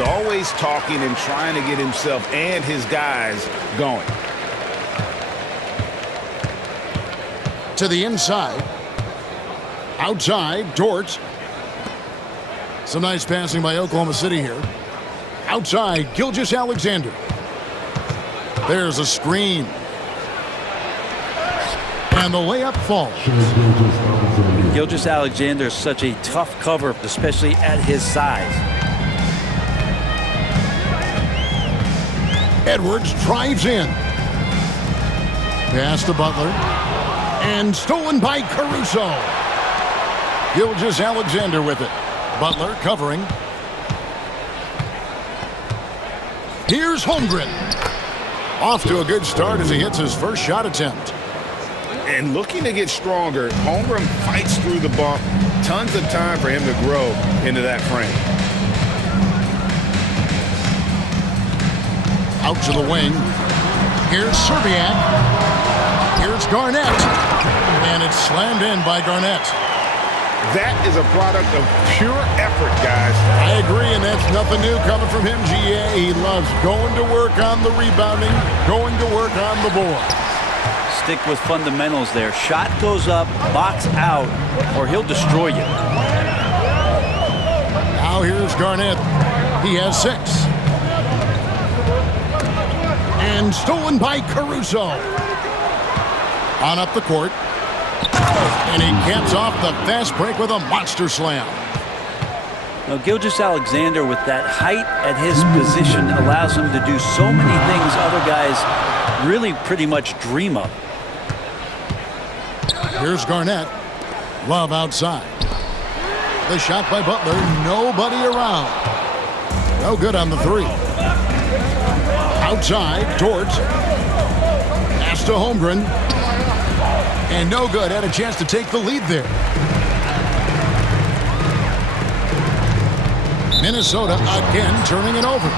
He's always talking and trying to get himself and his guys going. To the inside. Outside, Dort. Some nice passing by Oklahoma City here. Outside, Gilgeous-Alexander. There's a screen. And the layup falls. Gilgeous-Alexander is such a tough cover, especially at his size. Edwards drives in. Pass to Butler. And stolen by Caruso. Gilgeous-Alexander with it. Butler covering. Here's Holmgren. Off to a good start as he hits his first shot attempt. And looking to get stronger, Holmgren fights through the bump. Tons of time for him to grow into that frame. Out to the wing. Here's Serbiak. Here's Garnett. And it's slammed in by Garnett. That is a product of pure effort, guys. I agree, and that's nothing new coming from him, GA. He loves going to work on the rebounding, going to work on the board. Stick with fundamentals there. Shot goes up, box out, or he'll destroy you. Now here's Garnett. He has 6. And stolen by Caruso. On up the court. And he caps off the fast break with a monster slam. Now, Gilgeous-Alexander, with that height at his position, allows him to do so many things other guys really pretty much dream of. Here's Garnett. Love outside. The shot by Butler. Nobody around. No good on the 3. Outside, Dort. Pass to Holmgren. And no good. Had a chance to take the lead there. Minnesota again turning it over.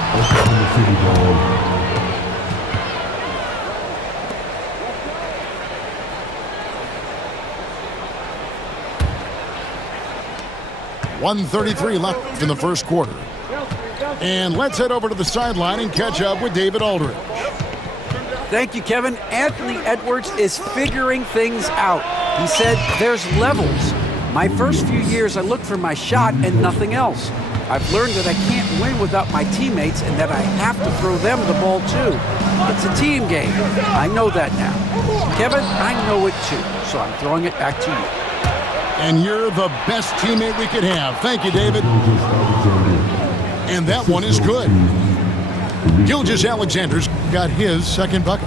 .133 left in the first quarter. And let's head over to the sideline and catch up with David Aldridge. Thank you, Kevin. Anthony Edwards is figuring things out. He said there's levels. My first few years, I looked for my shot and nothing else. I've learned that I can't win without my teammates and that I have to throw them the ball too. It's a team game. I know that now. Kevin, I know it too, so I'm throwing it back to you. And you're the best teammate we could have. Thank you, David. And that one is good. Gilgeous-Alexander's got his second bucket.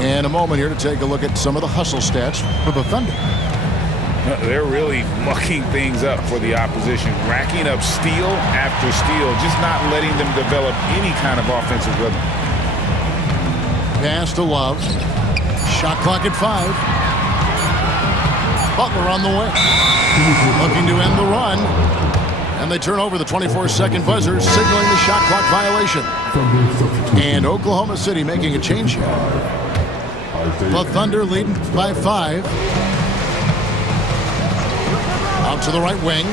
And a moment here to take a look at some of the hustle stats for the Thunder. They're really mucking things up for the opposition, racking up steal after steal, just not letting them develop any kind of offensive rhythm. Pass to Love. Shot clock at 5. Butler on the way. Looking to end the run. And they turn over the 24-second buzzer, signaling the shot clock violation. And Oklahoma City making a change here. The Thunder leading by 5. Out to the right wing.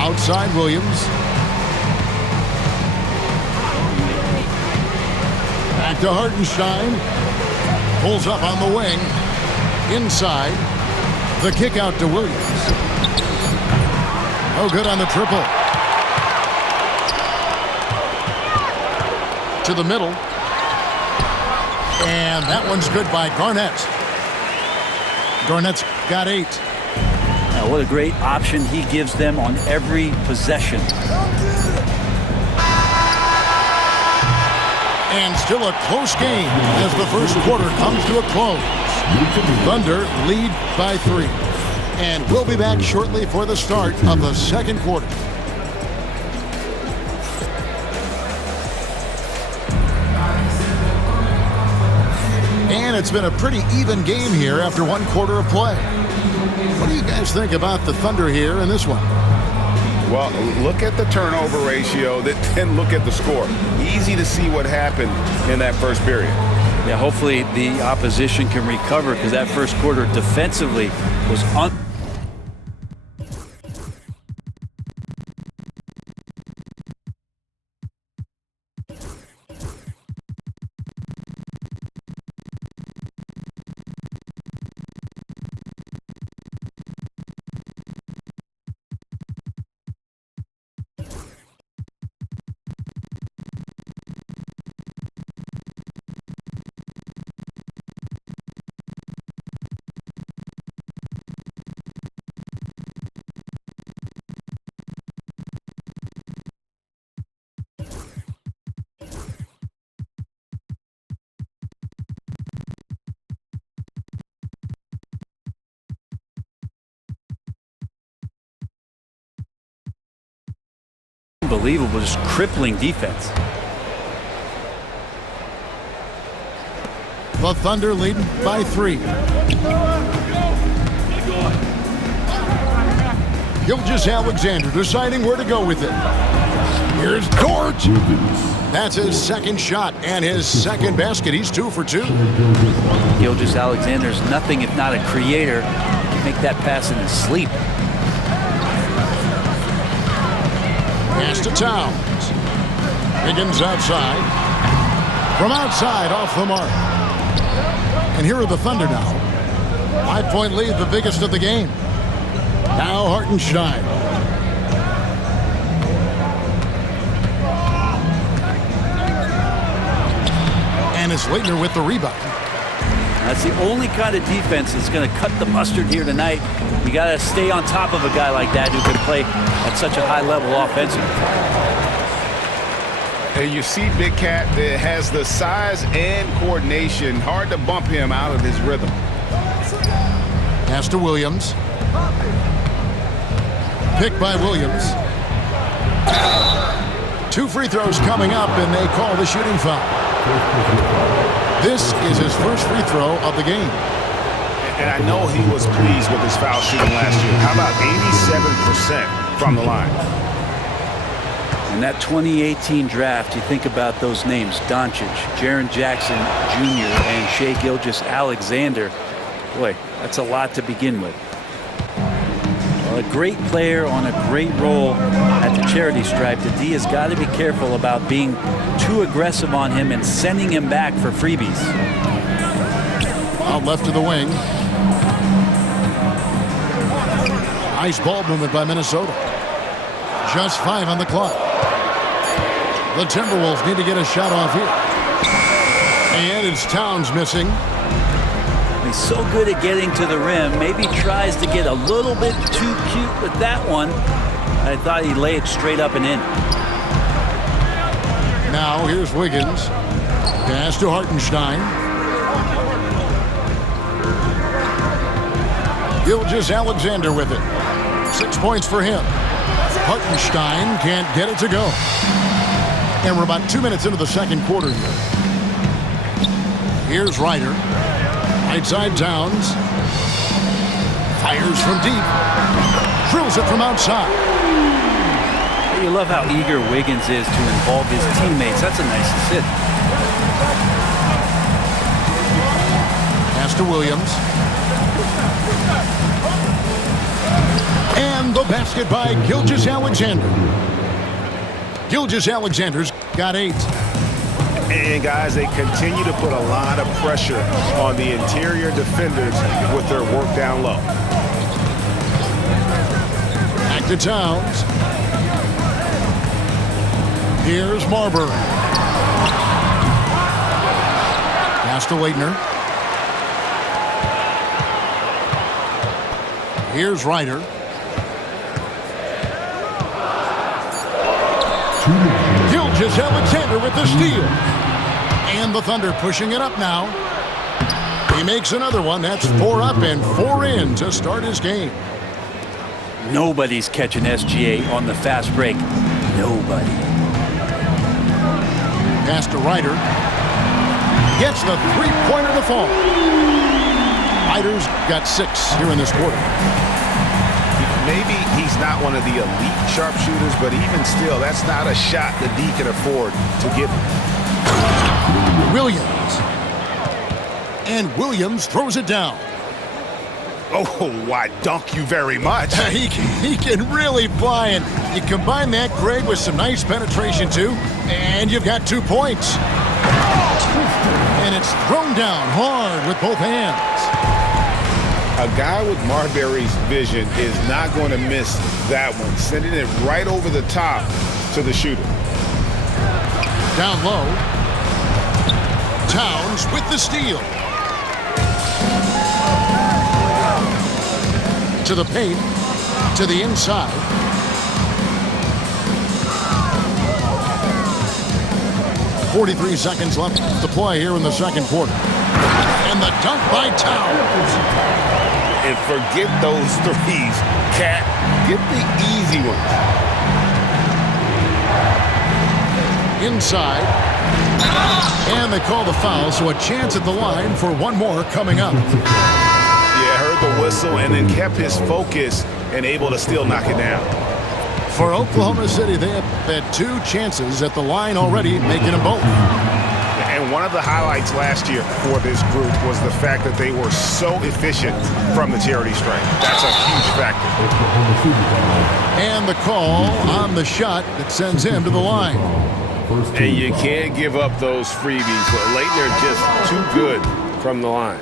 Outside Williams. Back to Hartenstein. Pulls up on the wing. Inside. The kick out to Williams. Oh, good on the triple. To the middle. And that one's good by Garnett. Garnett's got 8. Now, what a great option he gives them on every possession. And still a close game as the first quarter comes to a close. Thunder lead by 3. And we'll be back shortly for the start of the second quarter. And it's been a pretty even game here after one quarter of play. What do you guys think about the Thunder here in this one? Well, look at the turnover ratio, then look at the score. Easy to see what happened in that first period. Yeah, hopefully the opposition can recover, because that first quarter defensively was Unbelievable, just crippling defense. The Thunder leading by 3. Gilgeous-Alexander deciding where to go with it. Here's Dort. That's his second shot and his second basket. He's 2 for 2. Gilgeous-Alexander's nothing if not a creator. He can make that pass in his sleep. Pass to Towns. Higgins outside. From outside, off the mark. And here are the Thunder now. 5-point lead, the biggest of the game. Now Hartenstein. And it's Leitner with the rebound. That's the only kind of defense that's going to cut the mustard here tonight. You got to stay on top of a guy like that who can play at such a high level offensively. And you see Big Cat that has the size and coordination. Hard to bump him out of his rhythm. Pass to Williams. Picked by Williams. 2 free throws coming up, and they call the shooting foul. This is his first free throw of the game. And I know he was pleased with his foul shooting last year. How about 87% from the line? In that 2018 draft, you think about those names, Doncic, Jaren Jackson Jr., and Shai Gilgeous-Alexander. Boy, that's a lot to begin with. Well, a great player on a great role at the charity stripe. The D has got to be careful about being too aggressive on him and sending him back for freebies. Out left to the wing. Nice ball movement by Minnesota. Just 5 on the clock. The Timberwolves need to get a shot off here. And it's Towns missing. He's so good at getting to the rim. Maybe tries to get a little bit too cute with that one. I thought he'd lay it straight up and in. Now here's Wiggins. Pass to Hartenstein. Gilgeous-Alexander with it. 6 points for him. Hartenstein can't get it to go. And we're about 2 minutes into the second quarter here. Here's Ryder. Right side Towns. Fires from deep. Drills it from outside. You love how eager Wiggins is to involve his teammates. That's a nice assist. Pass to Williams. And the basket by Gilgeous-Alexander. Gilgeous-Alexander's got 8. And guys, they continue to put a lot of pressure on the interior defenders with their work down low. Back to Towns. Here's Marbury. Pass to Leitner. Here's Ryder. Gilgeous-Alexander with the steal. And the Thunder pushing it up now. He makes another one. That's 4 up and 4 in to start his game. Nobody's catching SGA on the fast break. Nobody. Pass to Ryder. Gets the three-pointer to fall. Ryder's got 6 here in this quarter. Maybe he's not one of the elite sharpshooters, but even still, that's not a shot that D can afford to give him. Williams. And Williams throws it down. Oh, why, dunk you very much. He can really fly, and you combine that, Greg, with some nice penetration, too, and you've got 2 points. And it's thrown down hard with both hands. A guy with Marbury's vision is not going to miss that one, sending it right over the top to the shooter. Down low. Towns with the steal. To the paint, to the inside. .43 seconds left to play here in the second quarter. And the dunk by Towns. And forget those threes, Cat. Get the easy ones. inside. And they call the foul, so a chance at the line for one more coming up. Yeah, heard the whistle and then kept his focus and able to still knock it down. For Oklahoma City, they have had 2 chances at the line already, making them both. And one of the highlights last year for this group was the fact that they were so efficient from the charity stripe. That's a huge factor. And the call on the shot that sends him to the line. And you can't give up those freebies. Laettner just too good from the line.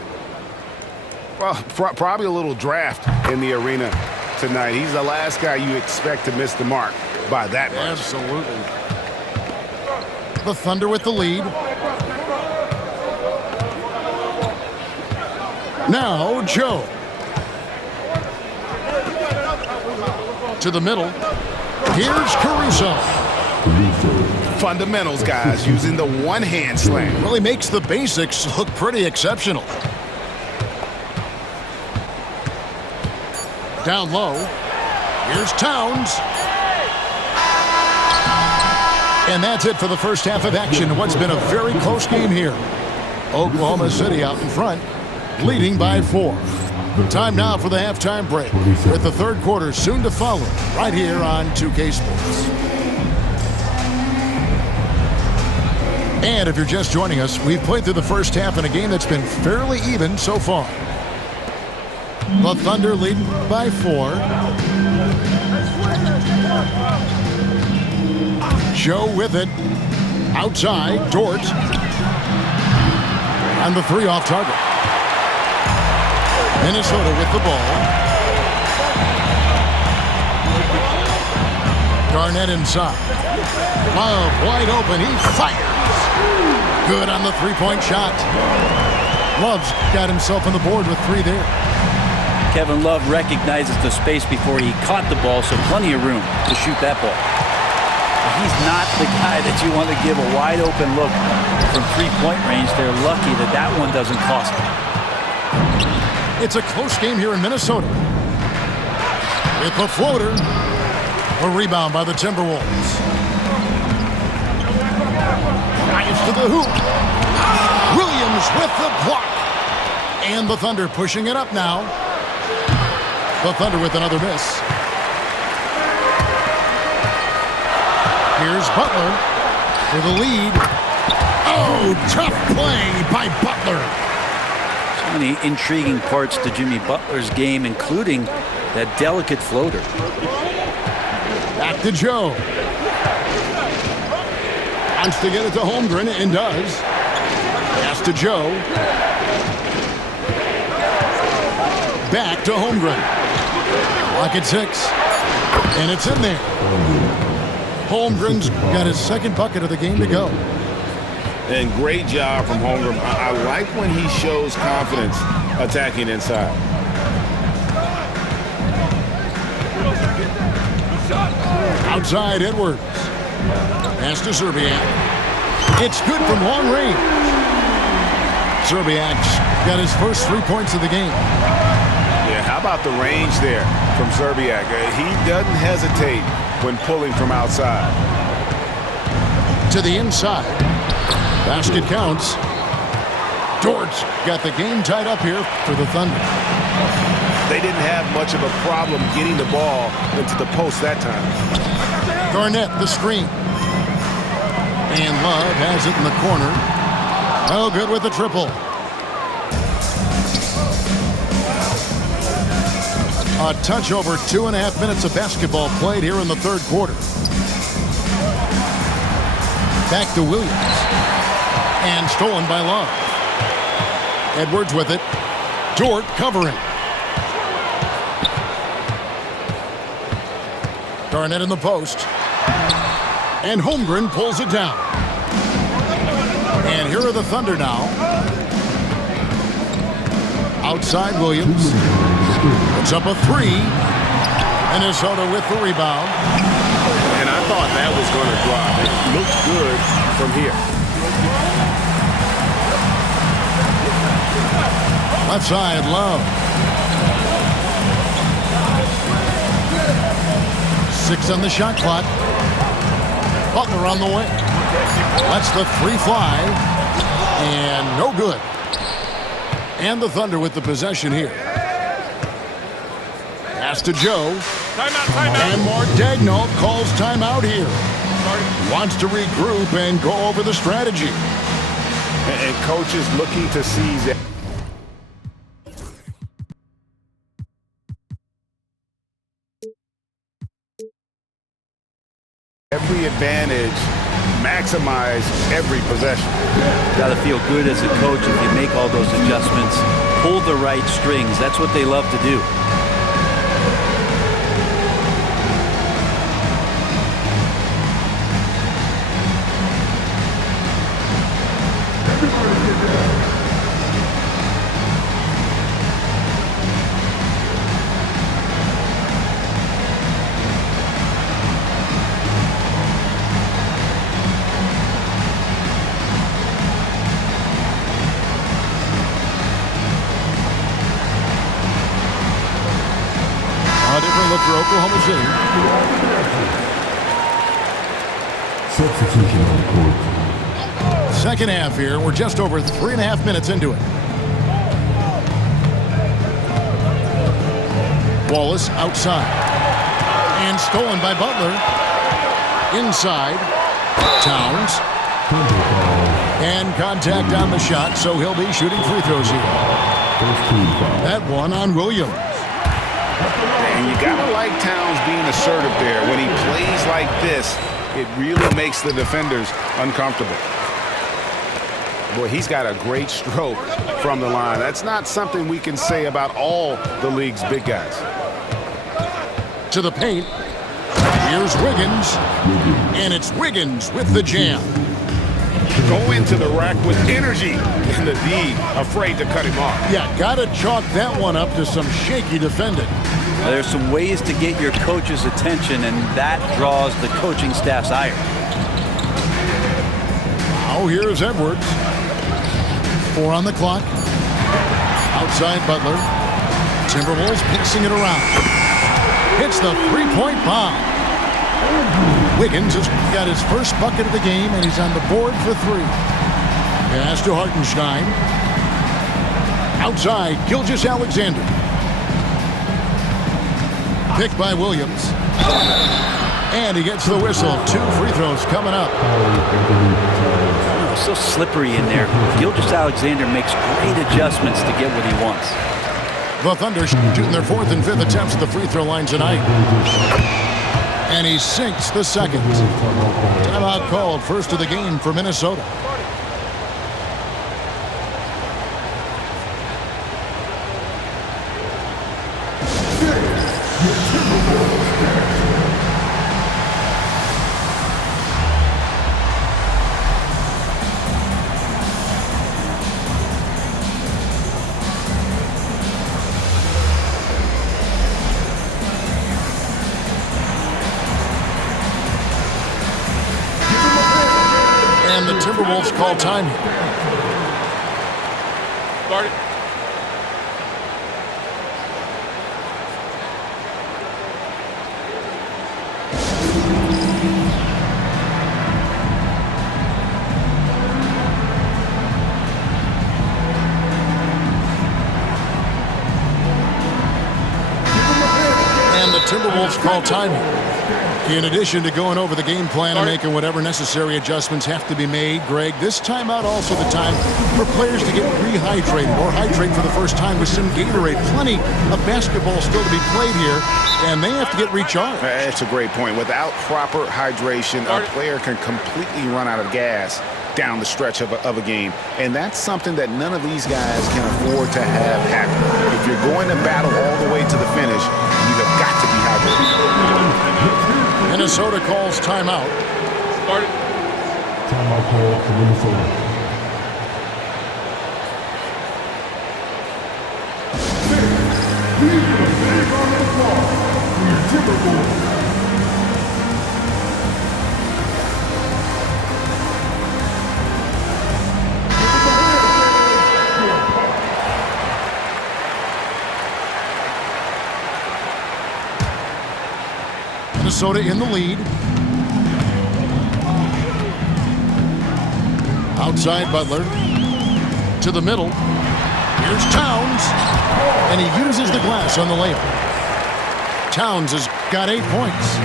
Well, probably a little draft in the arena tonight. He's the last guy you expect to miss the mark by that much. Absolutely. The Thunder with the lead. Now, Joe. To the middle. Here's Caruso. Fundamentals, guys, using the one-hand slam. Really makes the basics look pretty exceptional. Down low. Here's Towns. And that's it for the first half of action. What's been a very close game here. Oklahoma City out in front, leading by 4. Time now for the halftime break, with the third quarter soon to follow, right here on 2K Sports. And if you're just joining us, we've played through the first half in a game that's been fairly even so far. The Thunder leading by 4. Joe with it. Outside, Dort. And the 3 off target. Minnesota with the ball. Garnett inside. Love wide open. He fires. Good on the 3-point shot. Love's got himself on the board with 3 there. Kevin Love recognizes the space before he caught the ball, so plenty of room to shoot that ball. But he's not the guy that you want to give a wide open look from 3-point range. They're lucky that that one doesn't cost them. It's a close game here in Minnesota. With the floater. A rebound by the Timberwolves. Drives to the hoop. Williams with the block. And the Thunder pushing it up now. The Thunder with another miss. Here's Butler for the lead. Oh, tough play by Butler. So many intriguing parts to Jimmy Butler's game, including that delicate floater. Back to Joe. Wants to get it to Holmgren and does. Pass to Joe. Back to Holmgren. Clock at 6. And it's in there. Holmgren's got his second bucket of the game to go. And great job from Holmgren. I like when he shows confidence attacking inside. Outside Edwards. Pass to Szczerbiak. It's good from long range. Szczerbiak's got his first 3 points of the game. Yeah, how about the range there from Szczerbiak? He doesn't hesitate when pulling from outside. To the inside. Basket counts. Dort's got the game tied up here for the Thunder. They didn't have much of a problem getting the ball into the post that time. Garnett, the screen. And Love has it in the corner. Oh, good with the triple. A touch over 2.5 minutes of basketball played here in the third quarter. Back to Williams. And stolen by Love. Edwards with it. Dort covering. Garnett in the post. And Holmgren pulls it down. And here are the Thunder now. Outside Williams. Puts up a 3. Minnesota with the rebound. And I thought that was going to drop. It looked good from here. Left side, Love. 6 on the shot clock. Butler on the way. Lets the three fly. And no good. And the Thunder with the possession here. Pass to Joe. Timeout. And Mark Daigneault calls timeout here. Wants to regroup and go over the strategy. And coach is looking to seize it. Every advantage, maximize every possession. Got to feel good as a coach if you make all those adjustments. Pull the right strings. That's what they love to do. A different look for Oklahoma City. Substitution on court. Second half here. We're just over 3.5 minutes into it. Wallace outside. And stolen by Butler. Inside. Towns. And contact on the shot, so he'll be shooting free throws here. That one on Williams. And you gotta like Towns being assertive there. When he plays like this, it really makes the defenders uncomfortable. Boy, he's got a great stroke from the line. That's not something we can say about all the league's big guys. To the paint. Here's Wiggins. And it's Wiggins with the jam. Go into the rack with energy, and the D afraid to cut him off. Yeah, gotta chalk that one up to some shaky defending. There's some ways to get your coach's attention, and that draws the coaching staff's ire. Now here's Edwards. 4 on the clock. Outside Butler. Timberwolves pacing it around. Hits the three-point bomb. Wiggins has got his first bucket of the game, and he's on the board for 3. Pass to Hartenstein. Outside, Gilgeous-Alexander. Picked by Williams. And he gets the whistle. 2 free throws coming up. Oh, so slippery in there. Gilgeous-Alexander makes great adjustments to get what he wants. The Thunder shooting their 4th and 5th attempts at the free throw line tonight. And he sinks the second. Timeout called, first of the game for Minnesota. And the Timberwolves call time. Start it. And the Timberwolves call time. In addition to going over the game plan and making whatever necessary adjustments have to be made, Greg, this timeout also the time for players to get rehydrated or hydrate for the first time with some Gatorade. Plenty of basketball still to be played here, and they have to get recharged. That's a great point. Without proper hydration, a player can completely run out of gas down the stretch of a game. And that's something that none of these guys can afford to have happen. If you're going to battle all the way to the finish, you have got to be hydrated. Minnesota calls timeout. Start it. Timeout call for Minnesota. Minnesota in the lead. Outside Butler. To the middle. Here's Towns. And he uses the glass on the layup. Towns has got 8 points.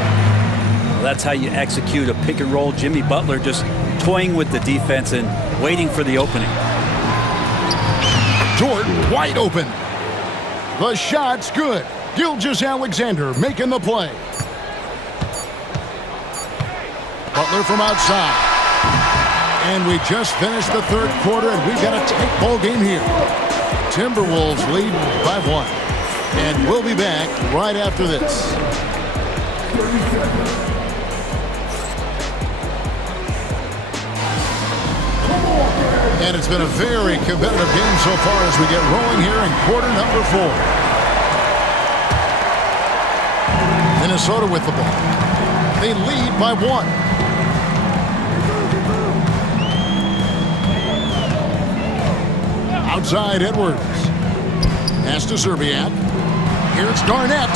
Well, that's how you execute a pick and roll. Jimmy Butler just toying with the defense and waiting for the opening. Jordan wide open. The shot's good. Gilgeous-Alexander making the play. Butler from outside. And we just finished the third quarter, and we've got a tight ball game here. Timberwolves lead by 1. And we'll be back right after this. And it's been a very competitive game so far as we get rolling here in quarter number 4. Minnesota with the ball. They lead by 1. Outside Edwards. Pass to Zerbiak. Here's Garnett.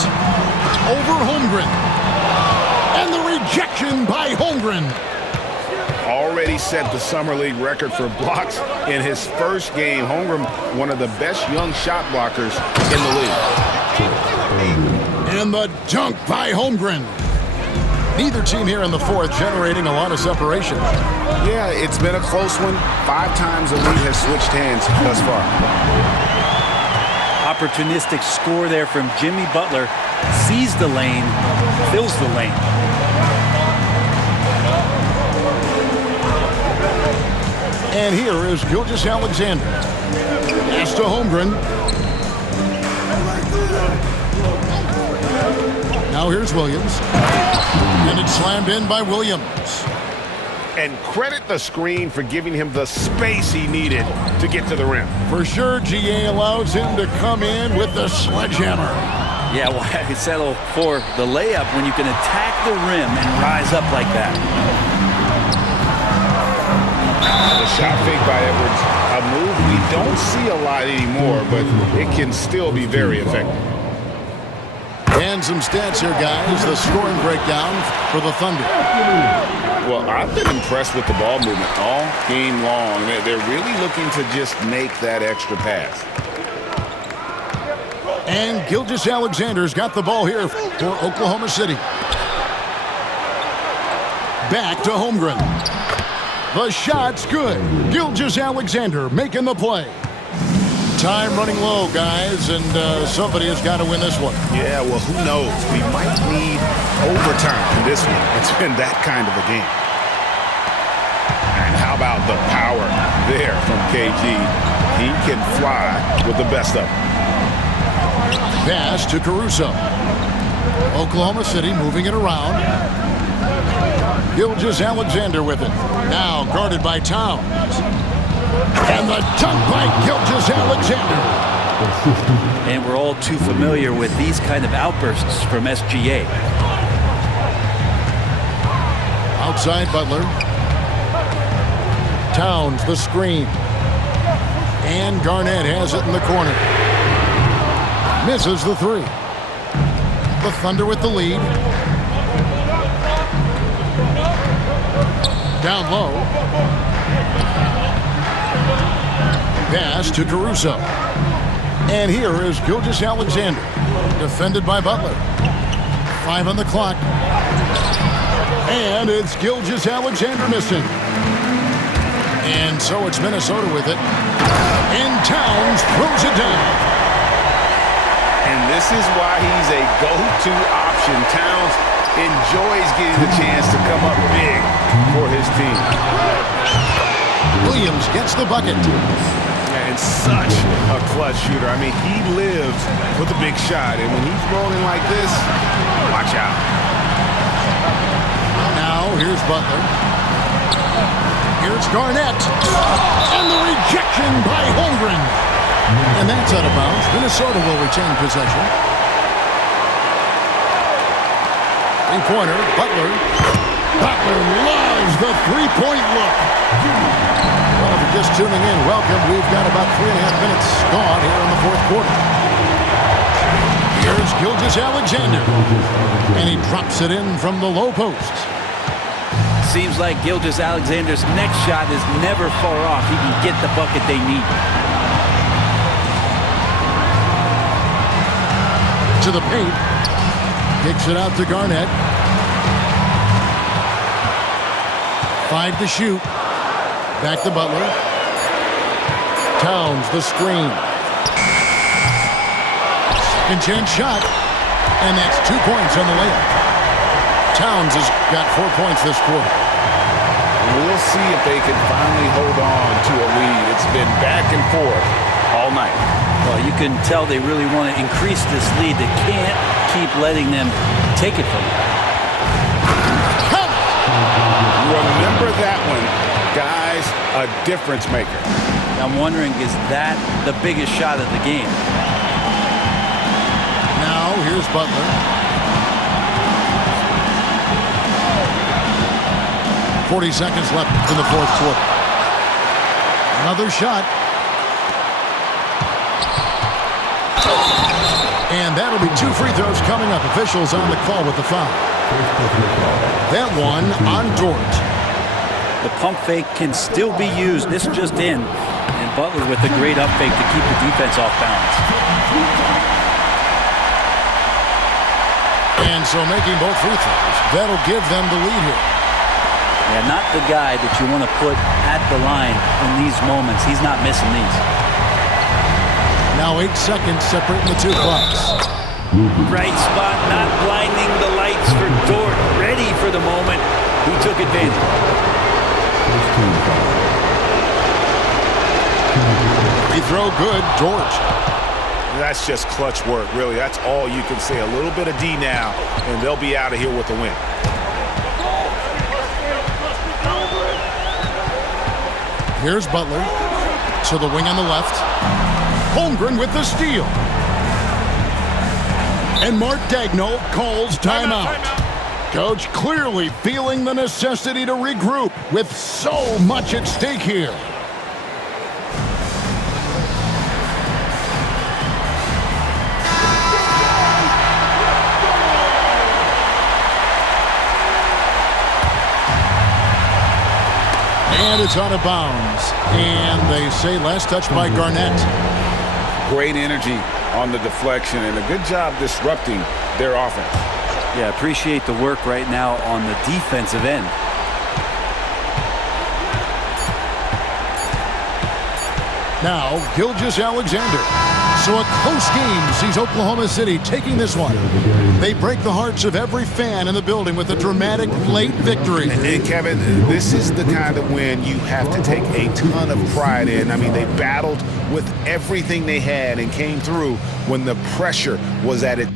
Over Holmgren. And the rejection by Holmgren. Already set the Summer League record for blocks in his first game. Holmgren, one of the best young shot blockers in the league. And the dunk by Holmgren. Neither team here in the fourth generating a lot of separation. Yeah, it's been a close one. 5 times the lead has switched hands thus far. Opportunistic score there from Jimmy Butler. Sees the lane, fills the lane. And here is Gilgeous-Alexander. Pass to Holmgren. Now here's Williams. And it's slammed in by Williams. And credit the screen for giving him the space he needed to get to the rim. For sure, GA allows him to come in with the sledgehammer. Yeah, why settle for the layup when you can attack the rim and rise up like that? The shot fake by Edwards, a move we don't see a lot anymore, but it can still be very effective. And some stats here, guys. The scoring breakdown for the Thunder. Well, I've been impressed with the ball movement all game long. They're really looking to just make that extra pass. And Gilgeous-Alexander's got the ball here for Oklahoma City. Back to Holmgren. The shot's good. Gilgeous-Alexander making the play. Time running low, guys, and somebody has got to win this one. Yeah, well, who knows? We might need overtime in this one. It's been that kind of a game. And how about the power there from KG? He can fly with the best of them. Pass to Caruso. Oklahoma City moving it around. Gilgeous-Alexander with it. Now guarded by Towns. And the dunk by Gilgeous-Alexander. And we're all too familiar with these kind of outbursts from SGA. Outside Butler. Towns, the screen. And Garnett has it in the corner. Misses the 3. The Thunder with the lead. Down low. Pass to Caruso. And here is Gilgeous-Alexander. Defended by Butler. 5 on the clock. And it's Gilgeous-Alexander missing. And so it's Minnesota with it. And Towns throws it down. And this is why he's a go-to option. Towns enjoys getting the chance to come up big for his team. Williams gets the bucket. And such a clutch shooter. I mean, he lives with a big shot. And when he's rolling like this, watch out. Now here's Butler. Here's Garnett. And the rejection by Holmgren. And that's out of bounds. Minnesota will retain possession. 3-pointer. Butler. Butler loves the 3-point look. Well, if you're just tuning in, welcome. We've got about 3.5 minutes gone here in the fourth quarter. Here's Gilgeous-Alexander. And he drops it in from the low post. Seems like Gilgeous-Alexander's next shot is never far off. He can get the bucket they need. To the paint. Kicks it out to Garnett. 5 to shoot. Back to Butler. Towns, the screen. Second chance shot. And that's 2 points on the layup. Towns has got 4 points this quarter. We'll see if they can finally hold on to a lead. It's been back and forth all night. Well, you can tell they really want to increase this lead. They can't keep letting them take it from them. Remember that one, guys, a difference maker. I'm wondering, is that the biggest shot of the game? Now, here's Butler. 40 seconds left in the fourth quarter. Another shot. And that'll be 2 free throws coming up. Officials on the call with the foul. That one on Dort. The pump fake can still be used. This just in. And Butler with a great up fake to keep the defense off balance. And so making both free throws, that'll give them the lead here. Yeah, not the guy that you want to put at the line in these moments. He's not missing these. Now 8 seconds separating the 2 clocks. Right spot, not blinding the lights for Dort. Ready for the moment. He took advantage. Free throw good, Dort. That's just clutch work, really. That's all you can say. A little bit of D now, and they'll be out of here with a win. Here's Butler to the wing on the left. Holmgren with the steal. And Mark Daigneault calls timeout. Coach clearly feeling the necessity to regroup with so much at stake here. And it's out of bounds. And they say last touch by Garnett. Great energy on the deflection and a good job disrupting their offense. Yeah, appreciate the work right now on the defensive end. Now, Gilgeous-Alexander. So a close game sees Oklahoma City taking this one. They break the hearts of every fan in the building with a dramatic late victory. And Kevin, this is the kind of win you have to take a ton of pride in. I mean, they battled with everything they had and came through when the pressure was at its